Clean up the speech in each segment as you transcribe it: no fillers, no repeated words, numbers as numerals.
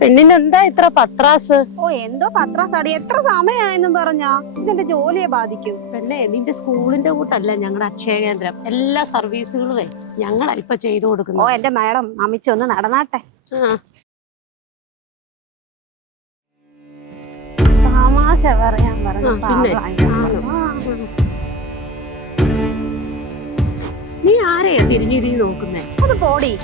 പെണ്ണിന് എന്താ ഇത്ര പത്രാസ്? ഓ എന്തോ പത്രാസാടി, എത്ര സമയമായെന്നും പറഞ്ഞാ ഇതെന്റെ ജോലിയെ ബാധിക്കും. പെണ്ണെ, നിന്റെ സ്കൂളിന്റെ കൂട്ടല്ല ഞങ്ങളുടെ അക്ഷയ കേന്ദ്രം. എല്ലാ സർവീസുകളും ഞങ്ങൾ അല്പം ചെയ്തു കൊടുക്കുന്നു. ഓ എന്റെ മാഡം അമിച്ചൊന്ന് നടന്നാട്ടെ. തമാശ പറയാൻ പറഞ്ഞു. നീ ആരെയാ തിരിഞ്ഞിരി നോക്കുന്നേ? അത് പോടി.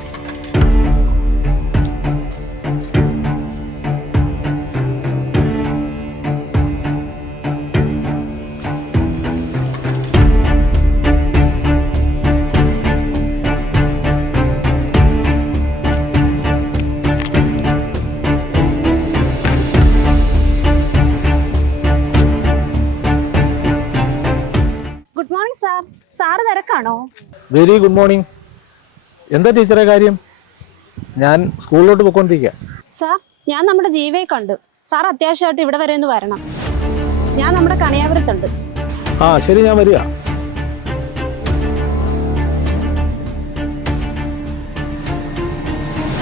Good morning sir. സാറ് തിരക്കാണോ? Very good morning. എന്താ ടീച്ചറെ കാര്യം? ഞാൻ സ്കൂളിലോട്ട് പോയിക്കൊണ്ടിരിക്കുക. സാർ, ഞാൻ നമ്മുടെ ജീവയെ കണ്ടു. സാർ അത്യാവശ്യമായിട്ട് ഇവിടെ വരെ ഒന്ന് വരണം. ഞാൻ നമ്മുടെ കണിയാപുരത്തുണ്ട്. ആ ശരി, ഞാൻ വരിക.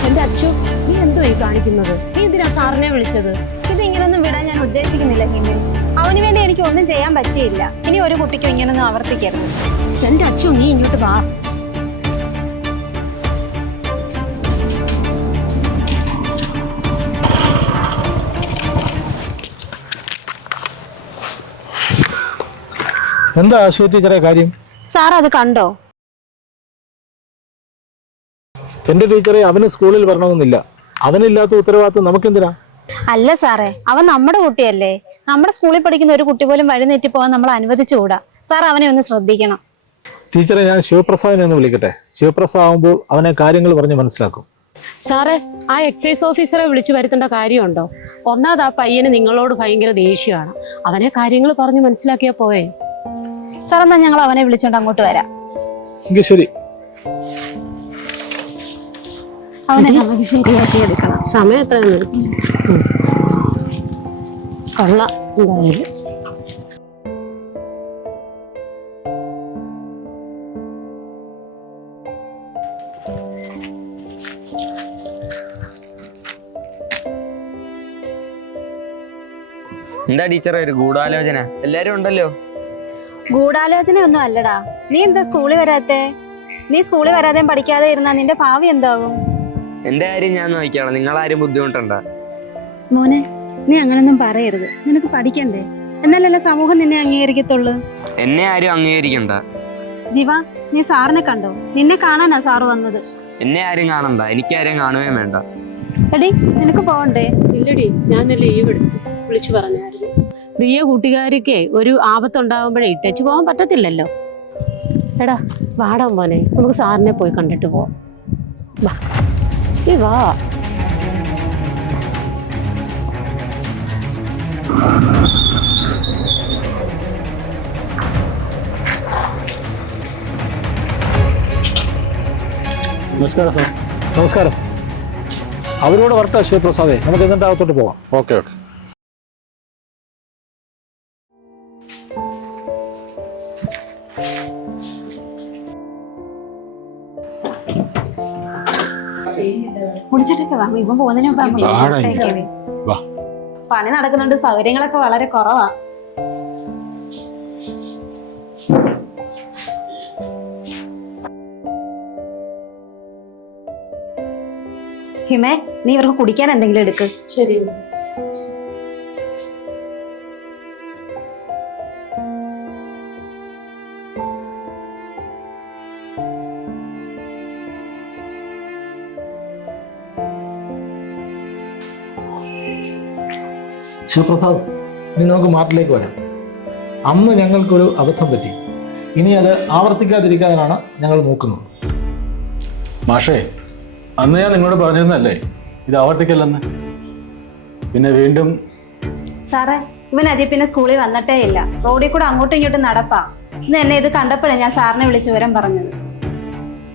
എന്റെ അച്ചു, നീ എന്തോ ഈ കാണിക്കുന്നത്? നീ എന്തിനാ സാറിനെ വിളിച്ചത്? ഇത് ഇങ്ങനൊന്നും വിടാൻ ഞാൻ ഉദ്ദേശിക്കുന്നില്ല ഹിമി. അവന് വേണ്ടി എനിക്ക് ഒന്നും ചെയ്യാൻ പറ്റിയില്ല. ഇനി ഒരു കുട്ടിക്കും ഇങ്ങനൊന്നും ആവർത്തിക്കരുത്. എന്റെ അച്ചു, നീ ഇങ്ങോട്ട് വാ. എന്താ അശ്വതി ടീച്ചറെ കാര്യം? സാർ അത് കണ്ടോ? എന്റെ ടീച്ചറെ, അവന് സ്കൂളിൽ വരണമെന്നില്ല. അവനില്ലാത്ത ഉത്തരവാദിത്വം നമുക്കെന്തിനാ? അല്ല സാറേ, അവൻ നമ്മുടെ കുട്ടിയല്ലേ. നമ്മുടെ സ്കൂളിൽ പഠിക്കുന്ന ഒരു കുട്ടി പോലും വഴി തെറ്റി പോകാൻ നമ്മൾ അനുവദിച്ചുകൂടാ. സാർ അവനെ ഒന്ന് ശ്രദ്ധിക്കണം. ടീച്ചറെ, ഞാൻ ശിവപ്രസാദിനെ ഒന്ന് വിളിക്കട്ടെ? ശിവപ്രസാദ് ആവുമ്പോൾ അവനെ കാര്യങ്ങൾ പറഞ്ഞ് മനസ്സിലാക്കും. സാറേ, ആ എക്സൈസ് ഓഫീസറെ വിളിച്ചു വരുത്തേണ്ട കാര്യമുണ്ടോ? ഒന്നാമത് ആ പയ്യന് നിങ്ങളോട് ഭയങ്കര ദേഷ്യമാണ്. അവനെ കാര്യങ്ങൾ പറഞ്ഞ് മനസ്സിലാക്കിയാ പോയെ. സാർ, എന്നാ ഞങ്ങൾ അവനെ വിളിച്ചോണ്ട് അങ്ങോട്ട് വരാം. ശരി. അവനെ നമുക്ക് ശരിയാക്കി എടുക്കണം. സമയം എത്രയെന്ന് കൊള്ള എന്തായാലും. എന്താ ടീച്ചറെ ഒരു ഗൂഢാലോചന? എല്ലാരും ഉണ്ടല്ലോ. ഗൂഢാലോചന ഒന്നും അല്ലടാ. നീ എന്താ സ്കൂളിൽ വരാത്തെ? നീ സ്കൂളിൽ വരാതെയും പഠിക്കാതെ ഇരുന്നാ നിന്റെ ഭാവി എന്താകും? എന്റെ കാര്യം ഞാൻ നോക്കിയാണ്, നിങ്ങളാരും ബുദ്ധിമുട്ടണ്ട. മോനെ, നീ അങ്ങനൊന്നും പറയരുത്. നിനക്ക് പഠിക്കണ്ടേ? എന്നാലല്ലേ സമൂഹം നിന്നെ അംഗീകരിക്കത്തുള്ളൂ. എന്നെ ആരും അംഗീകരിക്കണ്ട. ജീവ, നീ സാറിനെ കണ്ടോ? നിന്നെ കാണാനാ സാറ് വന്നത്. എന്നെ ആരും കാണണ്ട, എനിക്കാരും കാണുകയും വേണ്ട. എടി, നിനക്ക് പോകണ്ടേ? ഇല്ലടി, ഞാൻ ലീവ് എടുത്തു. വിളിച്ചു പറഞ്ഞായിരുന്നു. പ്രിയ കൂട്ടുകാരിക്ക് ഒരു ആപത്തുണ്ടാകുമ്പോഴേ ഇട്ടേച്ചു പോകാൻ പറ്റത്തില്ലല്ലോ. എടാ വാടാ മോനെ, നമുക്ക് സാറിനെ പോയി കണ്ടിട്ട് പോവാം. വാ, നീ വാ. നമസ്കാരം സാർ. നമസ്കാരം. അവരോട് വരട്ടെ ശിവപ്രസാദേ, നമുക്ക് എന്നിട്ട് അകത്തോട്ട് പോവാം. Okay okay. കുടിച്ചിട്ടൊക്കെ വാ. ഇവൻ പോകുന്നതിന് പണി നടക്കുന്നുണ്ട്, സൗകര്യങ്ങളൊക്കെ വളരെ കുറവാ. ഹിമേ, നീ ഇവർക്ക് കുടിക്കാൻ എന്തെങ്കിലും എടുക്ക്. ശരി. ശിവപ്രസാദ്, ഇനി നമുക്ക് മാറ്റിലേക്ക് വരാം. അന്ന് ഞങ്ങൾക്കൊരു അബദ്ധം പറ്റി. ഇനി അത് ആവർത്തിക്കാതിരിക്കാനാണ് ഞങ്ങൾ നോക്കുന്നത്. മാഷേ, അന്ന് ഞാൻ നിങ്ങളോട് പറഞ്ഞിരുന്നല്ലേ ഇത് ആവർത്തിക്കല്ലെന്ന്. പിന്നെ വീണ്ടും സാറേ, ഇവൻ അതി പിന്നെ സ്കൂളിൽ വന്നിട്ടേ ഇല്ല. റോഡിൽ കൂടെ അങ്ങോട്ടും ഇങ്ങോട്ടും നടപ്പാ. ഇന്ന് എന്നെ ഇത് കണ്ടപ്പോഴേ ഞാൻ സാറിനെ വിളിച്ചു വിവരം പറഞ്ഞത്.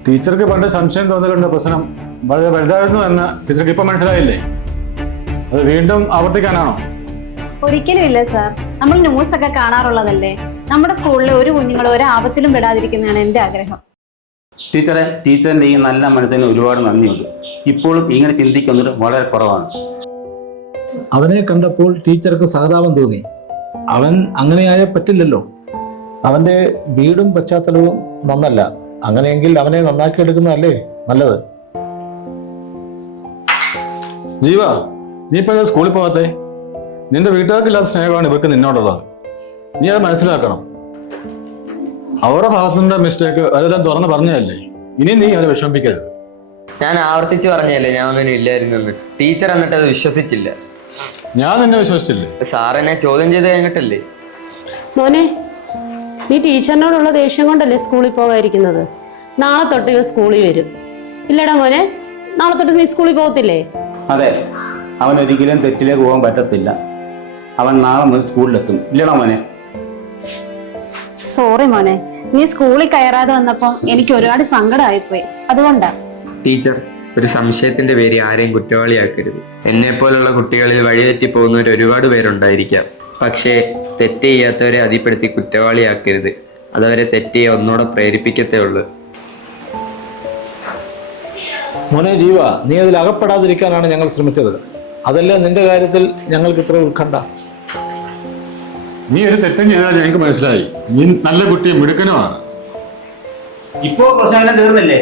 ടീച്ചർക്ക് പണ്ട് സംശയം തോന്നലുണ്ട്, പ്രശ്നം വളരെ വലുതായിരുന്നു എന്ന് ടീച്ചർക്ക് ഇപ്പൊ മനസ്സിലായില്ലേ? അത് വീണ്ടും ആവർത്തിക്കാനാണോ? ഒരിക്കലും ഇല്ല സാർ. നമ്മൾ ന്യൂസ് ഒക്കെ കാണാറുള്ളതല്ലേ. നമ്മുടെ സ്കൂളിലെ ഒരു കുഞ്ഞുങ്ങൾ ഒരു ആപത്തിലും പെടാതിരിക്കുന്നതാണ് എന്റെ ആഗ്രഹം. ടീച്ചറിന്റെ ഈ നല്ല മനസ്സിന് ഒരുപാട് നന്ദിയുണ്ട്. ഇപ്പോഴും ഇങ്ങനെ ചിന്തിക്കുന്നത് വളരെ കുറവാണ്. അവനെ കണ്ടപ്പോൾ ടീച്ചർക്ക് സഹതാപം തോന്നി. അവൻ അങ്ങനെയായ പറ്റില്ലല്ലോ. അവന്റെ വീടും പശ്ചാത്തലവും നന്നല്ല. അങ്ങനെയെങ്കിൽ അവനെ നന്നാക്കി എടുക്കുന്നതല്ലേ നല്ലത്. ജീവ, നീ ഇപ്പൊ സ്കൂളിൽ പോകാത്തെ? നിന്റെ വീട്ടുകാർക്കില്ലാത്ത സ്നേഹമാണ് ഇവർക്ക് നിന്നോടുള്ളത്. നീ അത് മനസ്സിലാക്കണം. അവരുടെ ഭാഗത്തുനിന്ന് മിസ്റ്റേക്ക് അതെല്ലാം തുറന്ന് പറഞ്ഞതല്ലേ. ഇനി നീ അത് വിഷമിപ്പിക്കരുത്. ഞാൻ ആവർത്തിച്ച് പറഞ്ഞല്ലേ ഞാൻ ഒന്നിനും ഇല്ലായിരുന്നെന്ന്. ടീച്ചർ എന്നിട്ട് അത് വിശ്വസിച്ചില്ല. ഞാൻ നിന്നെ വിശ്വസിച്ചില്ലേ? സാർ എന്നെ ചോദ്യം ചെയ്ത് കഴിഞ്ഞിട്ടല്ലേ. മോനെ, നീ ടീച്ചറിനോടുള്ള ദേഷ്യം കൊണ്ടല്ലേ സ്കൂളിൽ പോകാതിരിക്കുന്നത്? നാളെ തൊട്ട് ഇവൻ സ്കൂളിൽ വരും. ഇല്ലടാ മോനെ, നാളെ തൊട്ട് നീ സ്കൂളിൽ പോകത്തില്ലേ? അതെ, അവൻ ഒരിക്കലും തെറ്റിലേക്ക് പോകാൻ പറ്റത്തില്ല. അവൻ നാളെ മുതൽ സ്കൂളിലെത്തും. ഇല്ലടാ മോനെ? സോറി മോനെ, നീ സ്കൂളിൽ കയറാതെ വന്നപ്പോൾ എനിക്ക് ഒരുപാട് സങ്കടമായിപ്പോയി. അതുകൊണ്ടാ. ടീച്ചർ, ഒരു സംശയത്തിന്റെ പേര് ആരെയും കുറ്റവാളിയാക്കരുത്. എന്നെ പോലുള്ള കുട്ടികളിൽ വഴിതെറ്റി പോകുന്നവർ ഒരുപാട് പേരുണ്ടായിരിക്കാം. പക്ഷേ തെറ്റ് ചെയ്യാത്തവരെ അതിപ്പെടുത്തി കുറ്റവാളിയാക്കരുത്. അതവരെ തെറ്റ് ചെയ്യാൻ ഒന്നുകൂടെ പ്രേരിപ്പിക്കത്തേ ഉള്ളൂ. മോനെ ജീവ, നീ അതിൽ അകപ്പെടാതിരിക്കാനാണ് ഞങ്ങൾ ശ്രമിച്ചത്. അതല്ല നിന്റെ കാര്യത്തിൽ ഞങ്ങൾക്ക് ഇത്ര ഉത്കണ്ഠ. നീ ഒരു തെറ്റും ചെയ്താൽ ഞങ്ങൾക്ക് മനസ്സിലായി. നീ നല്ല കുട്ടിയും മിടുക്കനുമാണ്. ഇപ്പോ പ്രശ്നം തീർന്നില്ലേ?